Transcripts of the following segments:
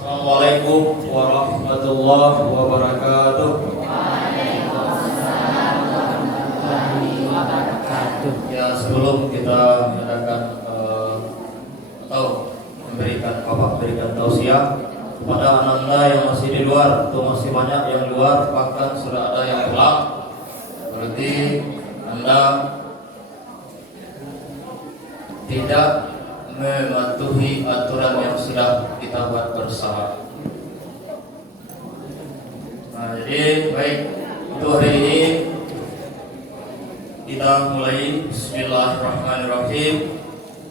Assalamualaikum warahmatullahi wabarakatuh. Waalaikumsalam warahmatullahi wabarakatuh. Ya, sebelum kita mengadakan atau memberikan tausiah kepada anak-anak yang masih di luar, atau masih banyak yang di luar, bahkan sudah ada yang pulang, berarti Anda tidak mematuhi aturan yang sudah kita buat bersama. Nah, jadi baik, untuk hari ini kita mulai. Bismillahirrahmanirrahim.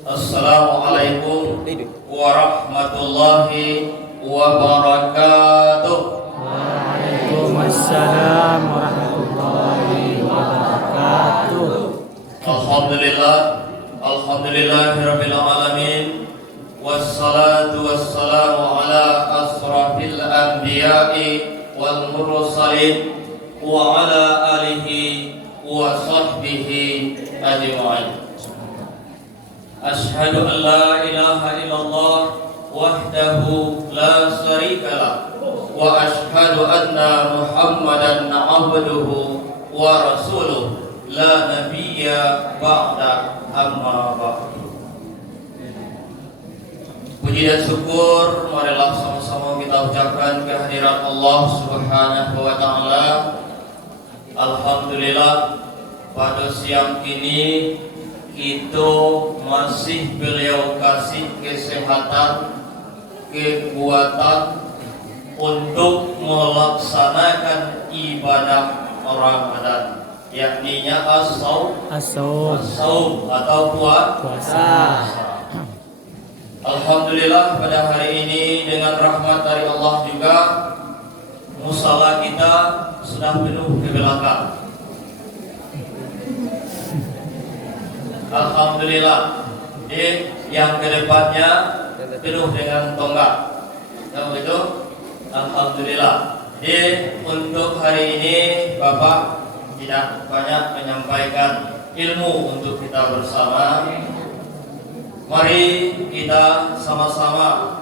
Assalamualaikum warahmatullahi wabarakatuh. Waalaikumsalam warahmatullahi wabarakatuh. Alhamdulillahirabbil alamin. Wassalatu wassalamu ala asrafil anbiya'i wal mursalin wa ala alihi wa sahbihi ajma'in. Asyhadu an la ilaha illallah wahdahu la syarika lah wa asyhadu anna Muhammadan abduhu wa rasuluh la nabiyya ba'da amma ba'du. Puji dan syukur marilah sama-sama kita ucapkan kehadiran Allah Subhanahu wa taala. Alhamdulillah, pada siang ini kita masih beliau kasih kesehatan, kekuatan untuk melaksanakan ibadah Ramadan, yakninya as-shaum atau puasa. Alhamdulillah, pada hari ini dengan rahmat dari Allah juga musala kita sudah penuh ke belakang. Alhamdulillah, yang kedepannya penuh dengan tonggak. Tahu itu? Alhamdulillah. Untuk hari ini Bapak tidak banyak menyampaikan ilmu untuk kita bersama. Mari kita sama-sama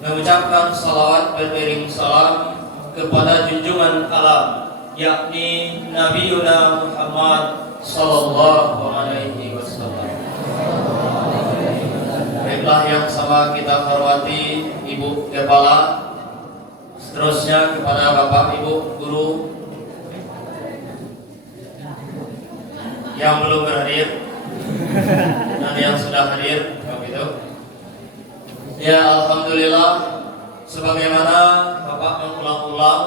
mengucapkan salawat beriring salam kepada junjungan alam, yakni Nabi Muhammad sallallahu alaihi wasallam. Baiklah, yang sama kita hormati Ibu Kepala, seterusnya kepada Bapak Ibu Guru yang belum berhadir dan yang sudah hadir, begitu. Ya, alhamdulillah, sebagaimana Bapak mengulang-ulang,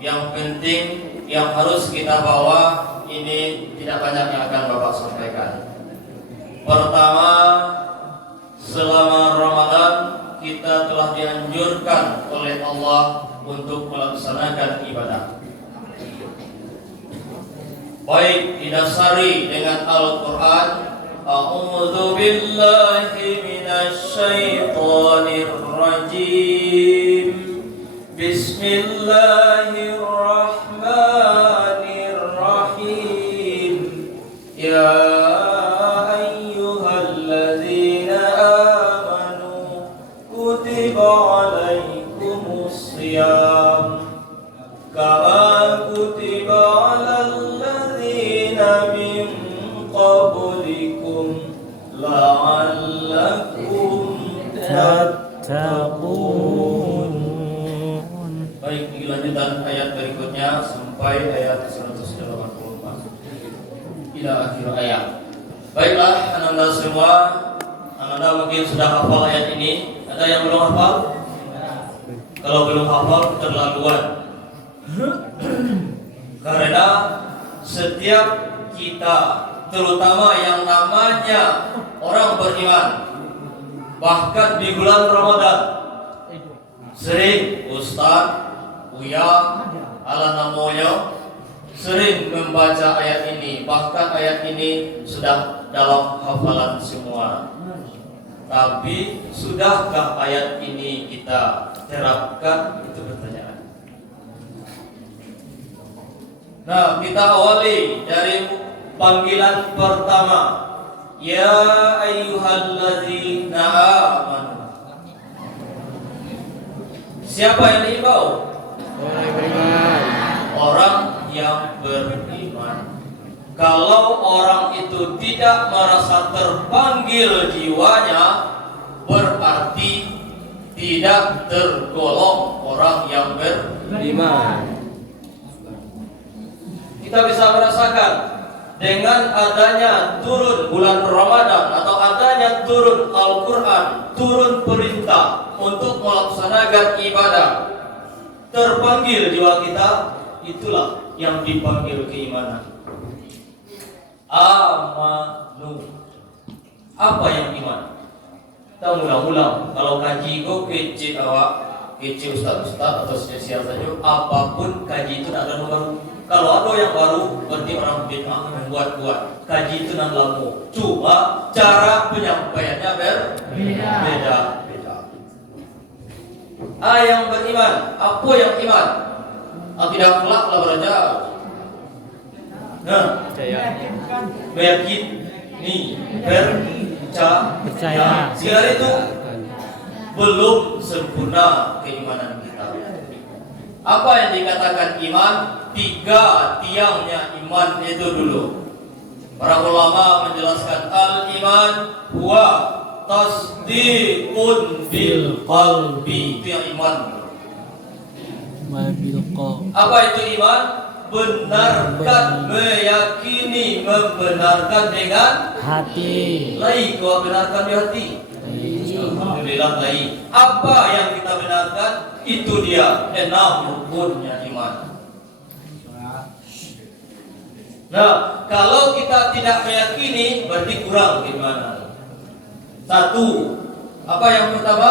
yang penting yang harus kita bawa ini tidak banyak yang akan Bapak sampaikan. Pertama, selama Ramadan kita telah dianjurkan oleh Allah untuk melaksanakan ibadah. Baik didasari dengan Al-Quran. A'udzu billahi minasy syaithanir rajim. Bismillahirrahmanirrahim. Ya ayyuhalladzina amanu kutiba alaikumus shiyam kama kutiba alal ladzina min qablikum la'allakum tattaqun. Baik, lanjutan ayat berikutnya sampai ayat 184 ila akhir ayat. Baiklah, anak-anak semua, anak-anak mungkin sudah hafal ayat ini. Ada yang belum hafal? Kalau belum hafal, keterlaluan. Karena setiap kita, terutama yang namanya orang beriman, bahkan di bulan Ramadan, sering Ustaz, Buya, ala namoyo sering membaca ayat ini. Bahkan ayat ini sudah dalam hafalan semua. Tapi sudahkah ayat ini kita terapkan? Itu pertanyaan. Nah, kita awali dari panggilan pertama. Ya ayyuhalladzina amanu. Siapa yang diimbau? Orang yang beriman. Orang yang beriman. Kalau orang itu tidak merasa terpanggil jiwanya, berarti tidak tergolong orang yang beriman. Kita bisa merasakan dengan adanya turun bulan Ramadan atau adanya turun Al-Quran, turun perintah untuk melaksanakan ibadah, terpanggil jiwa kita, itulah yang dipanggil keimanan. Amanu. Apa yang iman? Kita ulang-ulang. Kalau kaji kok kece awak, kece ustaz-ustaz atau spesial saja, apapun kaji itu ada nomor. Kalau ada yang baru, berarti orang bid'ah membuat-buat. Kaji itu nan lamu. Cuma cara penyampaiannya berbeda. Yang beriman. Apa yang iman? Akidah kelak lah beraja. Nah, meyakini, percaya. Siar itu belum sempurna keimanan kita. Apa yang dikatakan iman? 3 tiangnya iman itu dulu. Para ulama menjelaskan al-iman huwa tasdiqun bil qalbi. Itu yang iman. Apa itu iman? Benarkan, meyakini, membenarkan dengan hati. Lai kau benarkan di hati. Alhamdulillah lai. Apa yang kita benarkan? Itu dia 6 rukunnya iman. Nah, kalau kita tidak meyakini, berarti kurang keimanan. 1. Apa yang pertama?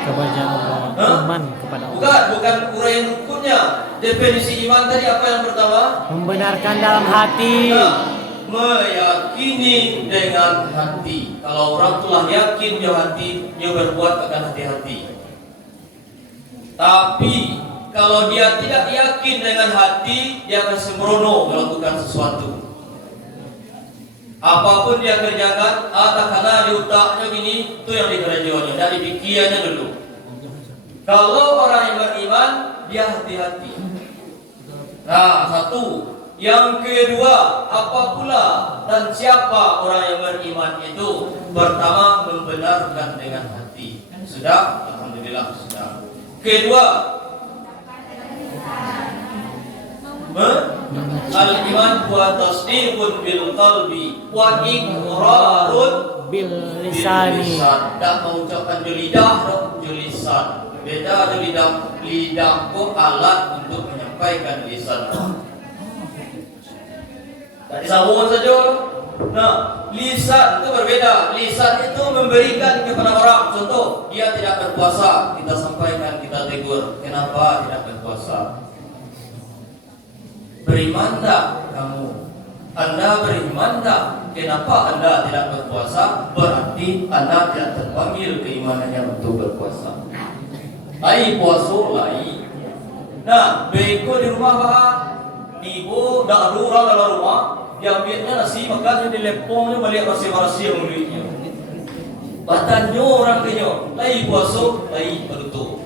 Kepada Allah. Iman kepada Allah. Bukan uraian rukunnya. Definisi iman tadi apa yang pertama? Membenarkan dalam hati. Nah, meyakini dengan hati. Kalau orang telah yakin di hati, dia berbuat akan hati-hati. Tapi kalau dia tidak yakin dengan hati, dia akan sembrono melakukan sesuatu. Apapun dia kerjakan, karena di otaknya gini, itu yang dikerjakannya, dari pikirannya dulu. Kalau orang yang beriman, dia hati-hati. Nah, 1. Yang kedua, apa pula dan siapa orang yang beriman itu? Pertama, membenarkan dengan hati. Sudah? Alhamdulillah sudah. Kedua, al-iman wa tasdiqun bil qalbi wa iqrarun bil lisani. Tak mengucapkan di lidah, di lisan. Beda di lidah. Lidah itu alat untuk menyampaikan lisan. Tak disambung saja. Nah, lisan itu berbeda. Lisan itu memberikan kepada orang. Contoh, dia tidak berpuasa, kita sampaikan, kita tegur. Kenapa tidak berpuasa? Beriman tak kamu? Anda beriman tak? Kenapa Anda tidak berpuasa? Berarti Anda tidak terpanggil keimanannya untuk berpuasa. Lai puasa lai. Nah, beko di rumah bah, ibu dah ada orang dalam rumah, yang biarnya nasi makannya di lepongnya balik bersih-bersih mulutnya. Batannya orang kenyo, lai puasa lai berutuh.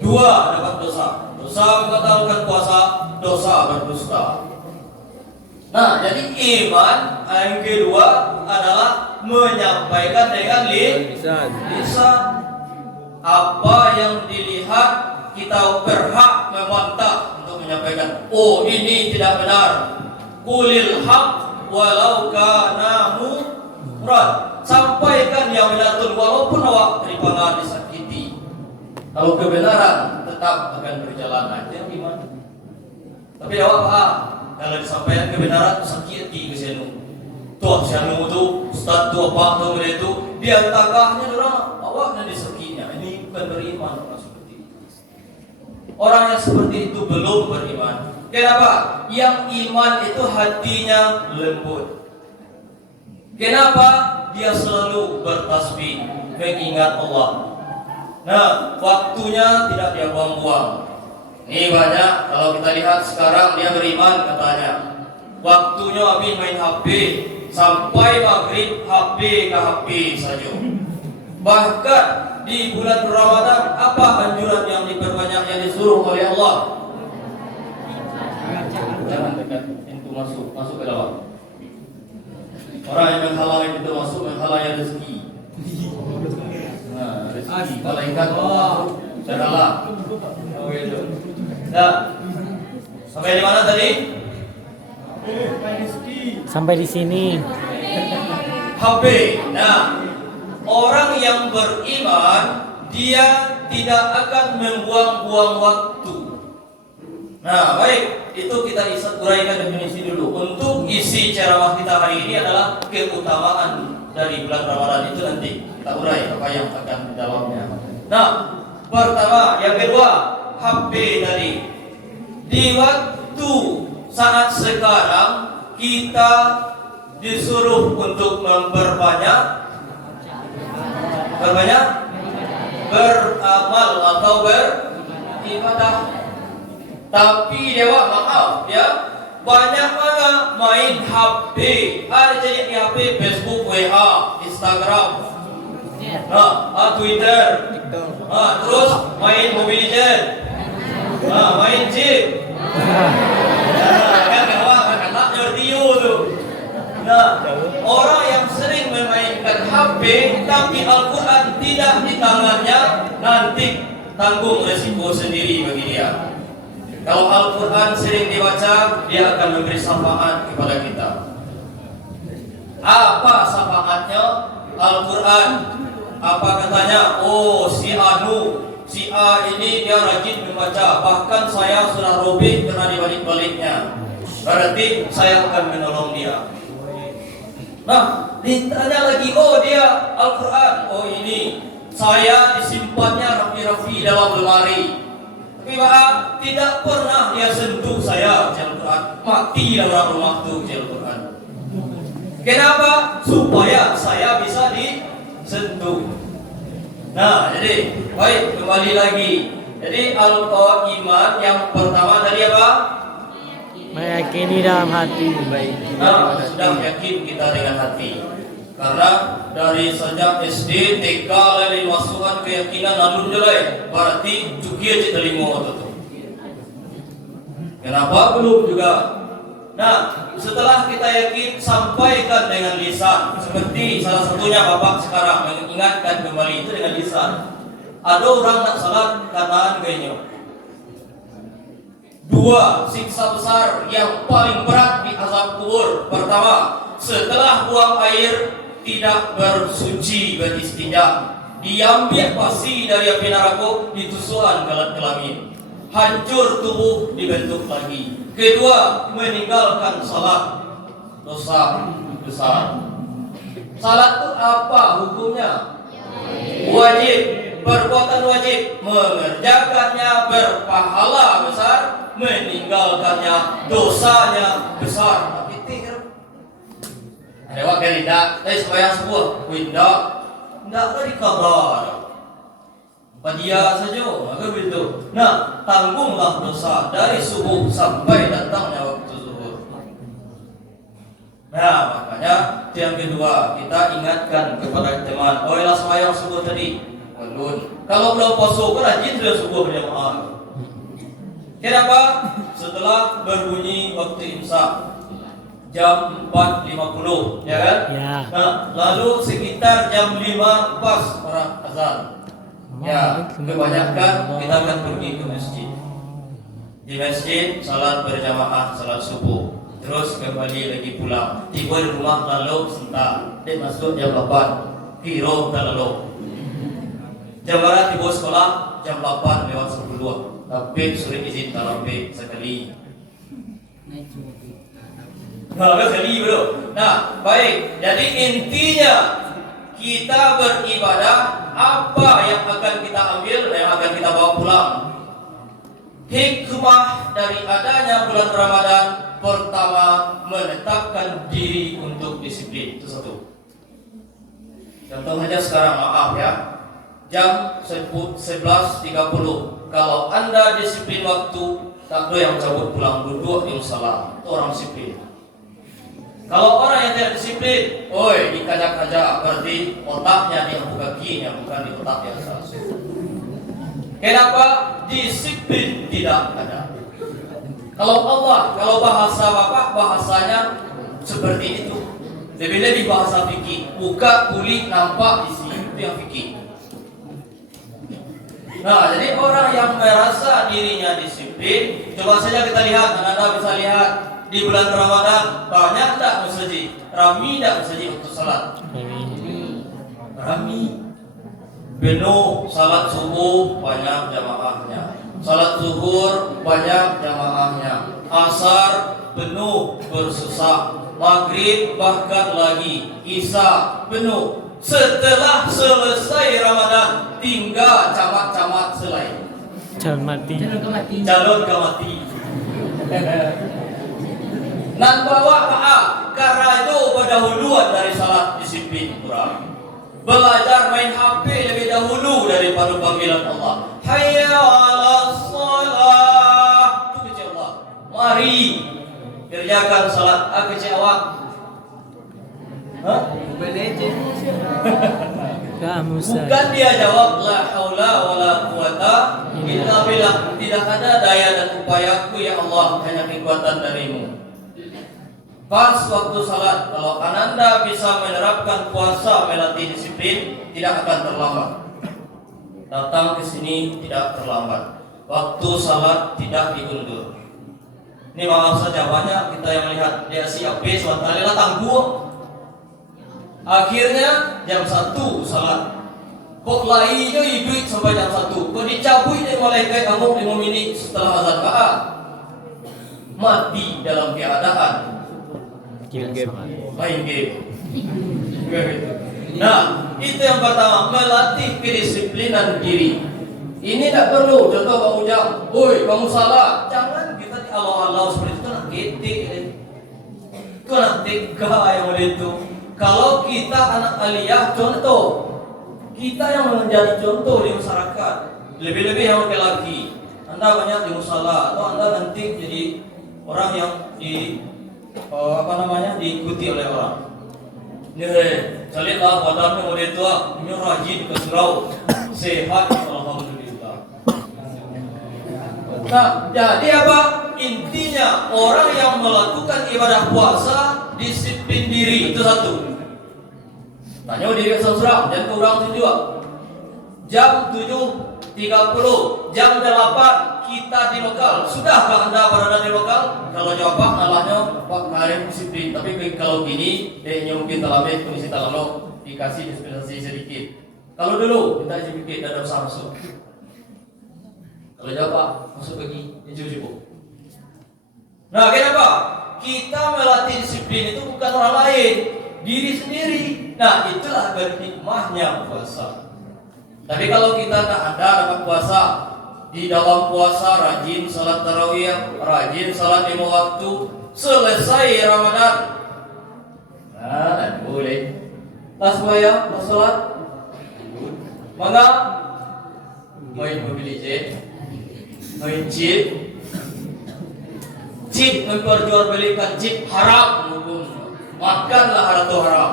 2 dapat dosa. Dosa membatalkan puasa, dosa berdusta. Nah, jadi iman yang kedua adalah menyampaikan dengan lisan. Apa yang dilihat kita berhak membantah untuk menyampaikan. Oh, ini tidak benar. Qulil haq walau kana murad. Sampaikan yang benar walaupun awak teripangan disakiti. Kalau kebenaran tetap akan berjalan aja gimana? Tapi awak kalau disampaikan kebenaran sakiti ke sini. Tuh sianu itu ustaz tua pak tu itu dia tagahnya orang awaknya disakitinya. Ini bukan beriman orang seperti itu. Orang yang seperti itu belum beriman. Kenapa? Yang iman itu hatinya lembut. Kenapa? Dia selalu bertasbih, mengingat Allah. Nah, waktunya tidak dia buang-buang. Ini banyak kalau kita lihat sekarang dia beriman katanya. Waktunya habis main HP sampai maghrib HP ke HP saja. Bahkan di bulan Ramadan apa anjuran yang diperbanyak yang disuruh oleh Allah? Jangan dekat pintu masuk ke dalam. Orang yang menghalangi pintu masuk menghalangi rezeki. Nah, rezeki malaikat masuk ke dalam. Oh gitu. Nah, sampai di mana tadi? Sampai di sini. HP. Nah, orang yang beriman dia tidak akan membuang-buang waktu. Nah, baik, itu kita uraikan definisi dulu. Untuk isi ceramah kita hari ini adalah keutamaan dari bulan Ramadan itu nanti kita urai apa yang akan di dalamnya. Nah, pertama, yang kedua, HP tadi. Di waktu saat sekarang kita disuruh untuk beramal atau beribadah. Tapi dewa maaf ya, banyak mana main HP, ada jadi di HP Facebook, WA, Instagram, Twitter, terus main Mobile Legends, main Jeep. Kan kawan anak ngertiu tuh. Nah, orang yang sering memainkan HP tapi Al-Quran tidak di tangannya, nanti tanggung resiko sendiri bagi dia. Kalau Al-Quran sering dibaca, dia akan memberi syafaat kepada kita. Apa syafaatnya? Al-Quran. Apa katanya? Oh, si A ini dia rajin membaca. Bahkan saya sudah robek karena dibalik-baliknya. Berarti saya akan menolong dia. Nah, ditanya lagi, oh dia Al-Quran. Oh ini, saya disimpannya rapi-rapi dalam lemari. Tapi maaf, tidak pernah dia sentuh saya Al-Quran. Mati dalam waktu Al-Quran. Kenapa? Supaya saya bisa disentuh. Nah, jadi baik, kembali lagi. Jadi iman yang pertama tadi apa? Meyakini dalam hati. Nah, sudah yakin kita dengan hati. Karena dari sejak SD, TK, lalu masukkan keyakinan lalu jelek. Berarti cukia cita limo itu. Kenapa belum juga? Nah, setelah kita yakin, sampaikan dengan lisan. Seperti salah satunya Bapak sekarang mengingatkan kembali itu dengan lisan. Ada orang nak salat kanan kayaknya. 2 siksa besar yang paling berat di azab kubur. Pertama, setelah buang air tidak bersuci beristinja, diambil pasi dari api neraka, ditusukkan ke kelamin, hancur tubuh, dibentuk lagi. Kedua, meninggalkan salat, dosa besar. Salat itu apa hukumnya? Wajib, perbuatan wajib. Mengerjakannya berpahala besar, meninggalkannya dosanya besar. Tapi ada wakil tidak, tapi sembahyang subuh, tidak ada kabar. Dia saja, maka begitu. Nah, tanggunglah dosa dari subuh sampai datangnya waktu zuhur. Nah, makanya yang kedua kita ingatkan kepada teman, oh ilah sembahyang subuh tadi, belum. Kalau belum puasa, rajin sudah subuh berjamaah. Kenapa? Setelah berbunyi waktu imsak jam 4.50, ya kan? Ya. Nah, lalu sekitar jam 5 pas orang azan. Ya, kebanyakan kita akan pergi ke masjid. Di masjid salat berjamaah, salat subuh. Terus kembali lagi pulang. Tiba di rumah lalu sebentar. Dia masuk jam 8. Kiro tak lalu. Jam barat tiba sekolah jam 8 lewat 10. Tapi suruh izin tarawih sekali. Sekali bro. Nah, baik. Jadi intinya kita beribadah, apa yang akan kita ambil, yang akan kita bawa pulang. Hikmah dari adanya bulan Ramadan, pertama menetapkan diri untuk disiplin. Itu satu. Contoh saja sekarang, maaf ya, jam 11.30. Kalau Anda disiplin waktu, tak ada yang cabut pulang, duduk yang salah. Itu orang disiplin. Kalau orang yang tidak disiplin, oi, dikajak-kajak, berarti otaknya di abu kakinya, bukan di otak biasa. Kenapa? Disiplin tidak ada. Kalau Allah, kalau bahasa Bapak, bahasanya seperti itu. Lebih-lebih bahasa fikih. Buka, kulit, nampak, isi. Itu yang fikih. Nah, jadi orang yang merasa dirinya disiplin, coba saja kita lihat, Anda bisa lihat di bulan Ramadan banyak tak masjid, ramai tak masjid untuk salat. Ramai, penuh. Salat subuh banyak jamaahnya, salat zuhur banyak jamaahnya, asar penuh bersesak, maghrib bahkan lagi, isya penuh. Setelah selesai Ramadan, tinggal camat-camat selain Calon mati. calon kemati. Nan bawa karena itu pendahuluan dari salat disiplin kurang. Belajar main HP lebih dahulu daripada panggilan Allah. Hayya 'alas shalah. Itu kecil Allah. Mari kerjakan salat. Kecil awak. Hah? Kamu saya. Bukan dia jawab la haula wala quwata illa billah. Tidak ada daya dan upayaku ya Allah, hanya kekuatan darimu. Pas waktu salat, kalau Ananda bisa menerapkan puasa melatih disiplin, tidak akan terlambat. Datang ke sini tidak terlambat. Waktu salat tidak diundur. Ini maaf saja banyak kita yang melihat dia siap suatu kali tangguh. Akhirnya jam 1 salat. Kok lainnya hidup sampai jam 1. Kok dicabut dari malaikat kamu 5 menit setelah azan Ka'ah. Mati dalam keadaan main game. Nah, itu yang pertama, melatih kedisiplinan diri. Ini tidak perlu contoh Pak Ujang, "Woi, kamu salah." Jangan kita dialau-alau seperti itu, nak ketik. Itu nak tega yang itu. Kalau kita anak aliyah, contoh, kita yang menjadi contoh di masyarakat. Lebih-lebih yang laki-laki. Anda banyak di musala atau Anda nanti jadi orang yang diikuti oleh orang. Nih, salihlah badannya oleh tua, ini rajin ke surau, sehat, alhamdulillah. Nah, jadi apa? Intinya orang yang melakukan ibadah puasa disiplin diri, itu satu. Tanya diri seorang, jangan kurang tujuan. Jam 7.30, jam 8 kita di lokal. Sudahkah Anda berada di lokal? Kalau jawab nalahnya Pak Karim disiplin. Tapi kalau gini, mungkin terlambat kondisi terlalu dikasih dispensasi sedikit. Kalau dulu kita sedikit dan usah masuk. Kalau jawab Pak, masuk lagi, cuci-cuci. Nah, kenapa? Kita melatih disiplin itu bukan orang lain, diri sendiri. Nah, itulah berhikmahnya puasa. Tapi kalau kita tak ada dapat puasa, di dalam puasa rajin salat tarawih, rajin salat 5 waktu, selesai Ramadan. Nah, dan boleh. Tas bayar, tas salat. Mana? Main mobil jet, main chip. Chip memperjualbelikan chip haram, makanlah harta haram.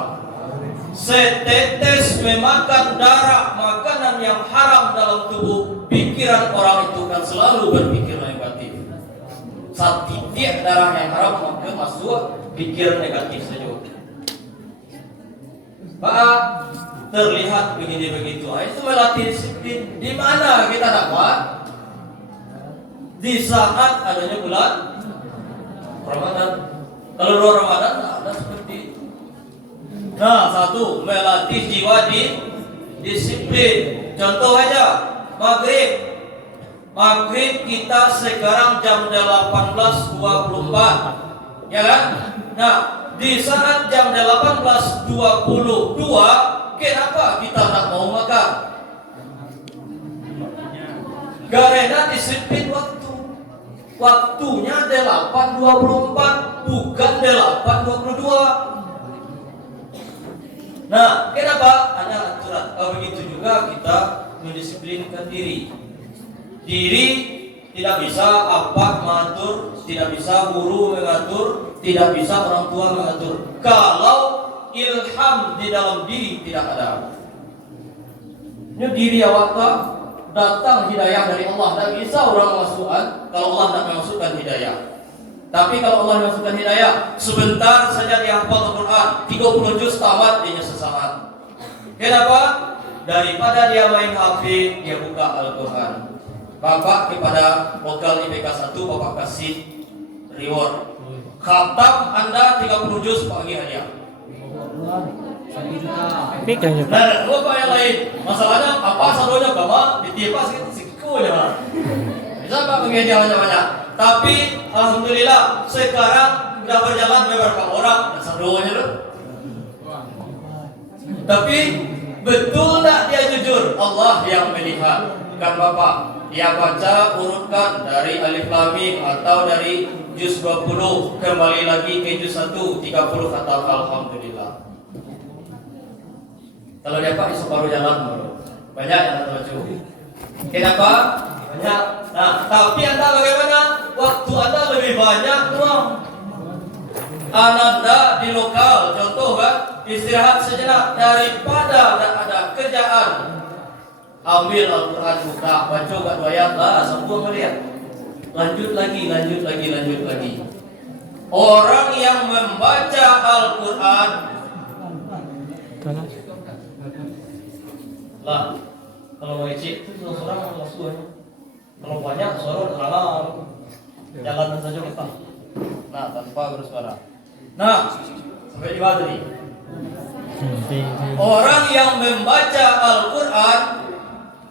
Setetes memakan darah, makanan yang haram dalam tubuh, pikiran orang itu kan selalu berpikir negatif. Saat titik darah yang haram maka masuk pikiran negatif saja. Pak, terlihat begini begitu. Itu melatih disiplin. Di mana kita dapat? Di saat adanya bulan Ramadan. Kalau luar Ramadan tak ada seperti itu. Nah, satu, melatih jiwa di disiplin. Contoh aja, maghrib kita sekarang jam 18.24, ya kan? Nah, di saat jam 18.22, kenapa kita tak mau makan? Karena disiplin waktu. Waktunya 8.24, bukan 8.22. Nah, kenapa? Ada aturan. Begitu juga kita mendisiplinkan diri. Diri tidak bisa apa mengatur, tidak bisa guru mengatur, tidak bisa orang tua mengatur. Kalau ilham di dalam diri tidak ada. Ini diri awak datang hidayah dari Allah. Tidak bisa orang memasukkan kalau Allah tidak memasukkan hidayah. Tapi kalau Allah memasukkan hidayah, sebentar saja dia hafal Al-Quran, 30 juz tamat, dia sesaat. Kenapa? Daripada dia main HP, dia buka Al-Quran. Bapak kepada lokal IPK 1, Bapak kasih reward. Khatam Anda 30 juz pagi hadiah. Pegang ya Pak. Nah, Bapak yang lain, masalahnya apa sadonya Bapak ditipas gitu siku ya. Bisa Pak bagi hadiah banyak-banyak. Tapi alhamdulillah sekarang sudah berjalan beberapa orang dan sadonya loh. Tapi betul tak dia jujur? Allah yang melihat, bukan Bapak. Dia baca urutkan dari alif lam mim atau dari juz 20 kembali lagi ke juz 1 30 kata alhamdulillah. Kalau dia Pak isu baru jalan baru. Banyak yang terbaca. Kenapa? Banyak. Nah, tapi Anda bagaimana? Waktu Anda lebih banyak uang. Anda di lokal, contoh kan, istirahat sejenak daripada ada kerjaan. Ambil Al-Quran buka, baca kat 2 ayat lah, sambung melihat. Lanjut lagi. Orang yang membaca Al-Quran lah, kalau mau icip itu seorang langsung. Kalau banyak suara terlalu jalan saja kita. Nah, tanpa bersuara. Nah, sampai di mana tadi? Orang yang membaca Al-Quran,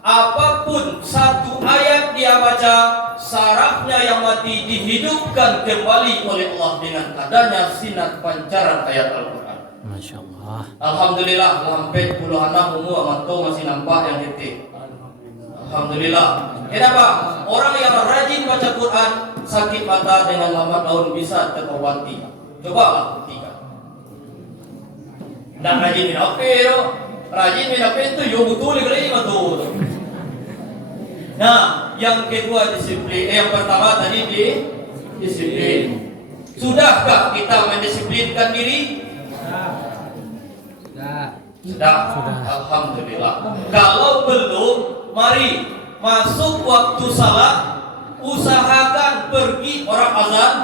apapun satu ayat dia baca, sarafnya yang mati dihidupkan kembali oleh Allah dengan adanya sinar pancaran ayat Al-Quran. Masya Allah. Alhamdulillah, sampai puluhan umur mantu masih nampak yang titik. Alhamdulillah. Kenapa? Orang yang rajin baca Quran, sakit mata dengan lambat laun bisa terobati. Coba buktikan. Dan rajin minum apa? Rajin minum apa itu? Yo betul kali betul. Nah, yang kedua disiplin. Yang pertama tadi disiplin. Sudahkah kita mendisiplinkan diri? Sudah. Alhamdulillah. Kalau belum, mari masuk waktu salat, usahakan pergi orang azan,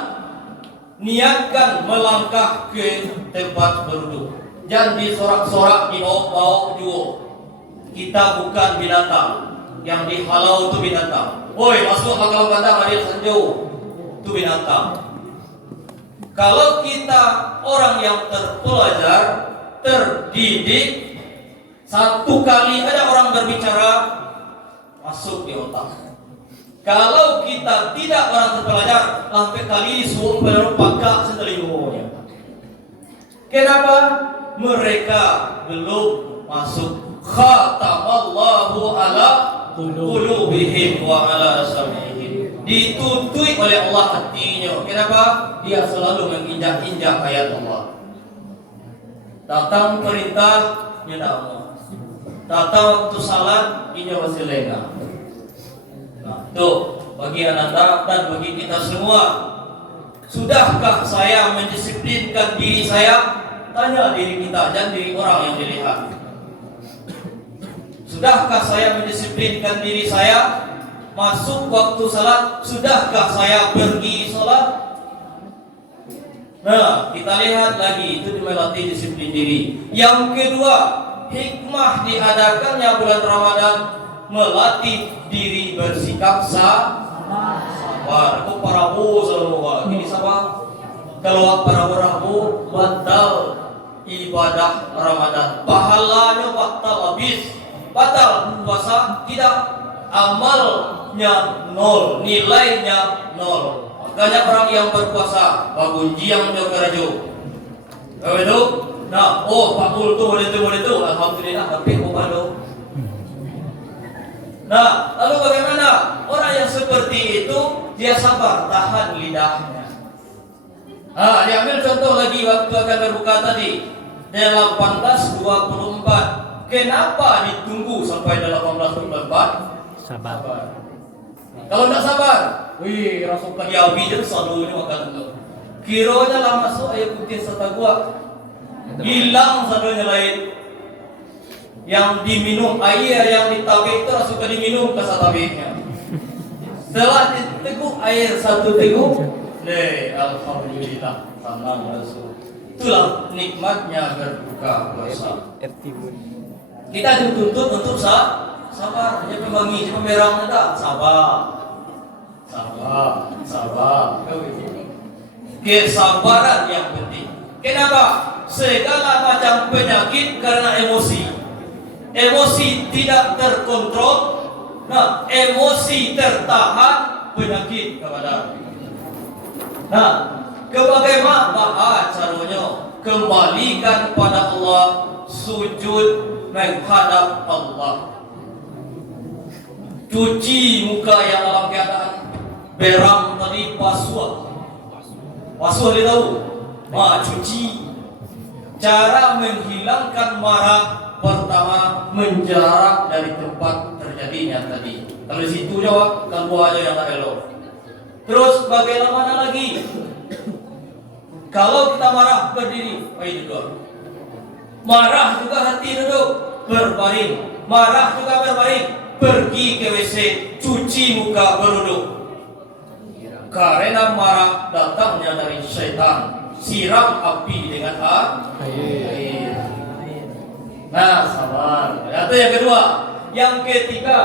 niatkan melangkah ke tempat berwudu. Jangan disorak-sorak di bawah juga. Kita bukan binatang. Yang dihalau itu binatang. Woi, masuk akal kandang adil sanjo. Itu binatang. Kalau kita orang yang terpelajar, terdidik, satu kali ada orang berbicara masuk di otak. Kalau kita tidak orang terpelajar, sampai kali suruh pakak setelingkuhnya. Kenapa? Mereka belum masuk. Khatamallahu ala qulubihim wa ala sam'ihim. Dituntui oleh Allah hatinya. Kenapa? Dia selalu menginjak-injak ayat Allah. Datang perintah, dia tak mau. Datang waktu salat, dia masih lengah. Nah, tuh bagi Anda dan bagi kita semua, sudahkah saya mendisiplinkan diri saya? Tanya diri kita, jangan diri orang yang dilihat. Sudahkah saya mendisiplinkan diri saya? Masuk waktu salat, sudahkah saya pergi salat? Nah, kita lihat lagi, itu melatih disiplin diri. Yang kedua, hikmah diadakannya bulan Ramadan melatih diri bersikap sabar. Aku parabu selalu gini sabar. Kalau parabu batal ibadah Ramadan, pahalanya batal habis. Batal puasa tidak, amalnya nol, nilainya nol. Makanya orang yang berpuasa bagunji yang berkerja. Kalau itu, nah, Pak Ul tuh boleh itu, alhamdulillah, tapi obado. Nah, lalu bagaimana orang yang seperti itu dia sabar, tahan lidahnya. Diambil contoh lagi waktu akan berbuka tadi 18.24. Kenapa ditunggu sampai 18.24? Sabar. Kalau tidak sabar, wih rasukan ya bijen selalu ini makan itu. Kironya lah masuk air putih serta gua, hilang satunya lain. Yang diminum air yang ditabik itu rasukan diminum ke tabiknya. Setelah diteguk air satu teguk, alhamdulillah tanah rasul. Itulah nikmatnya berbuka puasa. Kita dituntut untuk sabar. Hanya pembagi, pemerang tak sabar. Kesabaran yang penting. Kenapa? Segala macam penyakit karena emosi. Emosi tidak terkontrol. Nah, emosi tertahan penyakit kepada. Nah, bagaimana caranya? Kembalikan pada Allah, sujud menghadap Allah. Cuci muka yang dalam keadaan berang tadi basuh dia tahu. Cuci. Cara menghilangkan marah pertama menjarak dari tempat terjadinya tadi. Kalau di situ jawab, keluar aja yang tak elok. Terus bagaimana lagi? Kalau kita marah berdiri, duduk. Marah juga hati duduk, berbaring. Marah juga berbaring, pergi ke WC, cuci muka beruduk. Karena marah datangnya dari syaitan, siram api dengan air. Nah, sabar. Itu yang kedua. Yang ketiga,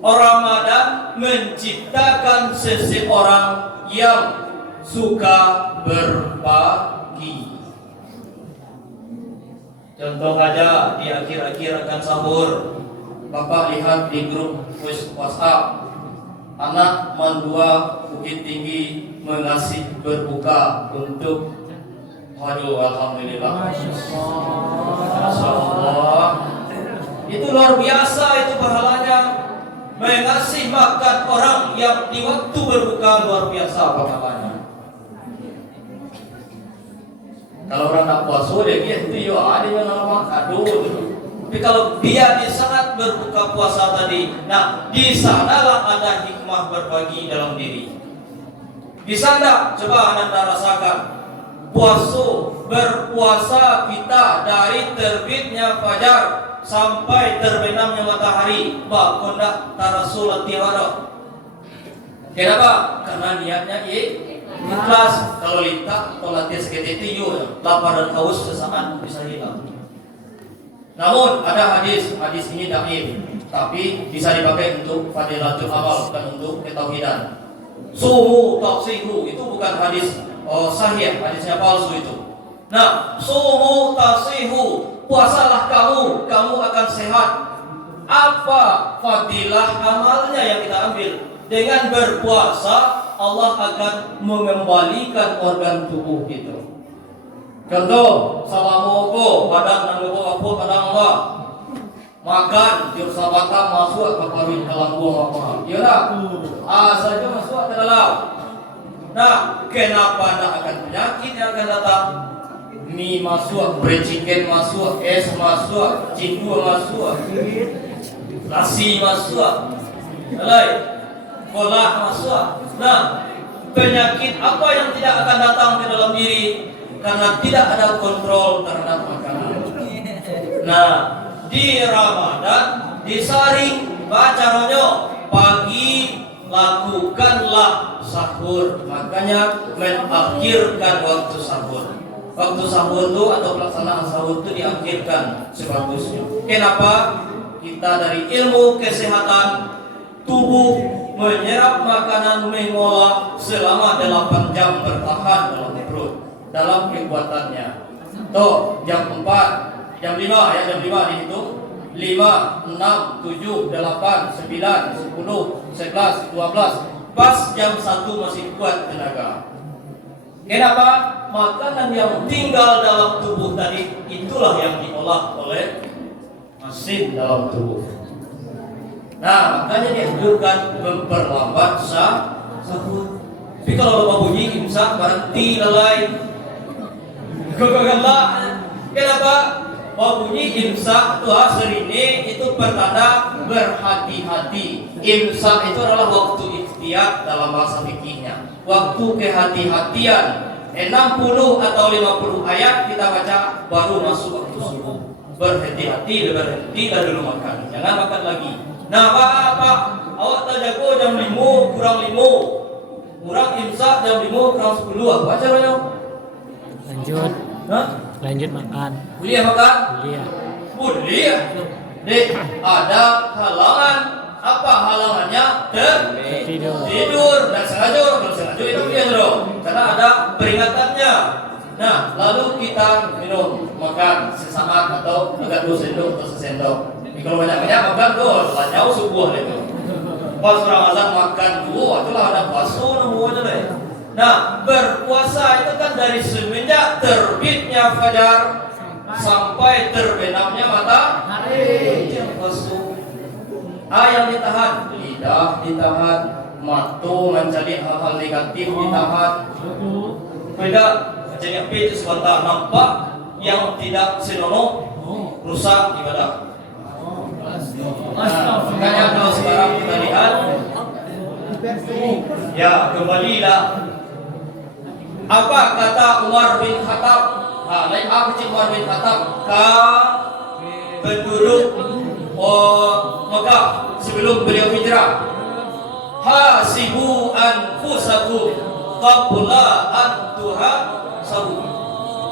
Ramadan menciptakan seseorang yang suka berbagi. Contoh aja di akhir-akhir akan sahur, Bapak lihat di grup WhatsApp, anak mandua Bukit Tinggi mengasih berbuka untuk, alhamdulillah, Masya Allah. Itu luar biasa itu pahalanya. Mengasih makan orang yang di waktu berbuka luar biasa pahalanya. Kalau orang tak puasa dia gitu, ada yang nama aduh. Tapi kalau dia di saat berbuka puasa tadi, nah di sanalah ada hikmah berbagi dalam diri. Di sana coba Anda rasakan berpuasa kita dari terbitnya fajar sampai terbenamnya matahari, bahkan tak tarasul tiara. Kenapa? Karena niatnya ikhlas. Kalau lintak atau latihan seketik itu, lapar dan haus sesaat bisa hilang. Namun ada hadis ini dhaif, tapi bisa dipakai untuk fadilatul amal, bukan untuk ketauhidan. Sumu tafsihu itu bukan hadis sahih, hadisnya palsu itu. Nah, sumu tafsihu, puasalah kamu akan sehat. Apa fadilah amalnya yang kita ambil? Dengan berpuasa Allah akan mengembalikan organ tubuh itu. Contoh, salamoko badan nanggo apa padang Allah. Makan jur sabata masuk ke paru dalam buah apa. Iya tak? Saja masuk ke dalam. Nah, kenapa tak akan penyakit yang akan datang? Mie masuk, chicken masuk, es masuk, cindu masuk, nasi masuk, kola masuk. Nah, penyakit apa yang tidak akan datang ke dalam diri? Karena tidak ada kontrol terhadap makanan. Nah, di Ramadan disaring bacaronyo pagi lakukanlah sahur. Makanya mengakhirkan waktu sahur. Waktu sahur itu atau pelaksanaan sahur itu diakhirkan sebagusnya. Kenapa? Kita dari ilmu kesehatan tubuh menyerap makanan mengolah selama 8 jam bertahan dalam perut, dalam kekuatannya. Tuh, jam 4, jam 5 ya, jam 5 dihitung. 5, 6, 7, 8, 9, 10, 11, 12. Pas jam 1 masih kuat tenaga. Kenapa? Makanan yang tinggal dalam tubuh tadi itulah yang diolah oleh mesin dalam tubuh. Nah, makanya dianjurkan memperlambat sahur. Tapi kalau lupa bunyi imsak berhenti lalai. Kenapa? bunyi imsak tuh serine itu pertanda berhati-hati. Imsak itu adalah waktu ikhtiyat dalam bahasa fikihnya. Waktu kehati-hatian. 60 atau 50 ayat kita baca baru masuk waktu subuh. Berhati-hati lalu makan. Jangan makan lagi. Nah, Pak, awak tak jago jam 5 kurang 5. Kurang imsak jam 5 kurang 10. Apa caranya? Lanjut. Hah? Lanjut makan. Boleh makan? Iya. Boleh. Dek, ada halangan. Apa halangannya? Tidur. Dan sengaja itu dia dong. Karena ada peringatannya. Nah, lalu kita minum, makan sesaat atau agak 2 sendok atau sesendok. Kalau banyak-banyak makan tuh, jauh subuh itu. Pas Ramadan makan dulu, itulah ada puasa namanya deh. Nah, berpuasa itu kan dari semenjak terbitnya fajar sampai terbenamnya matahari. Yang ditahan, lidah ditahan, mata mencari hal-hal negatif ditahan. Beda, jadi apa itu sebentar nampak yang tidak senonoh rusak ibadah. Nah, makanya kalau sekarang kita lihat, ya kembalilah. Apa kata Umar bin Khattab? Lain apa sih Umar bin Khattab? Penduduk Mekah sebelum beliau hijrah. Hasibu anfusakum qabla an tuhasabu.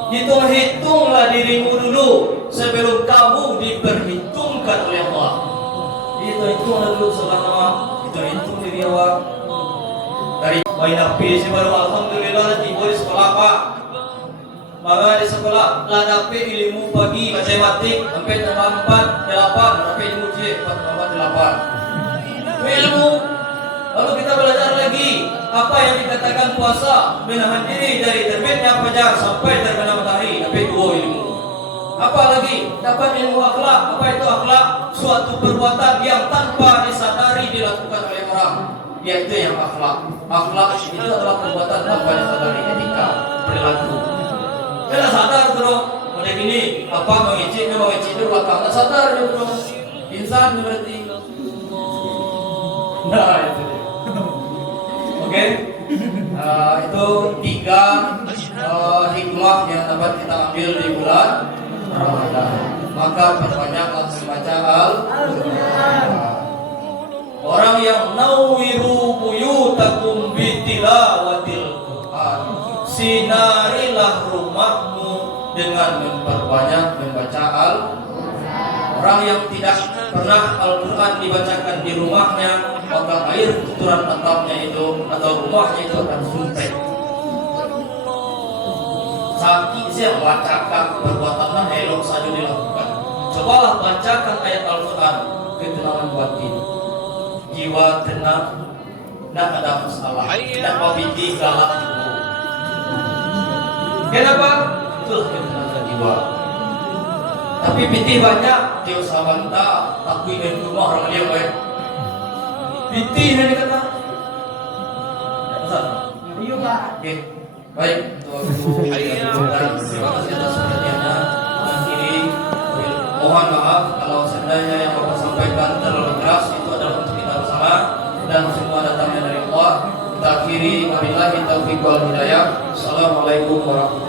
Hitunglah dirimu dulu sebelum kamu diperhitungkan oleh Allah. Hitunglah dulu selama hitung diri awak. Dari napi si baru alhamdulillah tiba di sekolah Pak. Maka di sekolah lah dapat ilmu pagi matematik sampai tambah 4 8 sampai ilmu C 4 tambah 8. Ilmu. Lalu kita belajar lagi apa yang dikatakan puasa, menahan diri dari terbitnya fajar sampai terbenam matahari, dapat 2 ilmu. Apa lagi? Dapat ilmu akhlak. Apa itu akhlak? Suatu perbuatan yang tanpa disadari dilakukan oleh orang. Yaitu yang akhlak. Akhlak itu adalah perbuatan tanpa disadari, etika, perilaku. Kita sadar bro, mulai gini apa mengicip itu belakang. Nggak sadar ya bro. Insan berarti. Nah itu dia. Oke. Itu 3 hikmah yang dapat kita ambil di bulan Ramadan. Maka perbanyaklah membaca Al-Quran. Orang yang nawiru buyutakum bitilawatil Quran. Sinarilah rumahmu dengan memperbanyak membaca Al-Quran. Orang yang tidak pernah Al-Quran dibacakan di rumahnya, maka air tuturan atapnya itu atau rumahnya itu akan sumpek. Sakit saya bacakan perbuatan elok saja dilakukan. Cobalah bacakan ayat Al-Quran, ketenangan batin, jiwa tenang, tidak ada masalah, tidak mabiti galak juga. Kenapa? Itulah ketenangan jiwa. Tapi pitih banyak, dia sabanta, takui dari rumah orang dia baik. Pitih ini kata. Iya Pak. Oke, baik. Terima kasih atas perhatiannya. Akhiri, mohon maaf kalau seandainya yang Bapak sampaikan terlalu keras, itu adalah untuk kita bersama dan semua datangnya dari Allah. Kita akhiri, wabillahi taufiq wal hidayah. Assalamualaikum warahmatullahi wabarakatuh.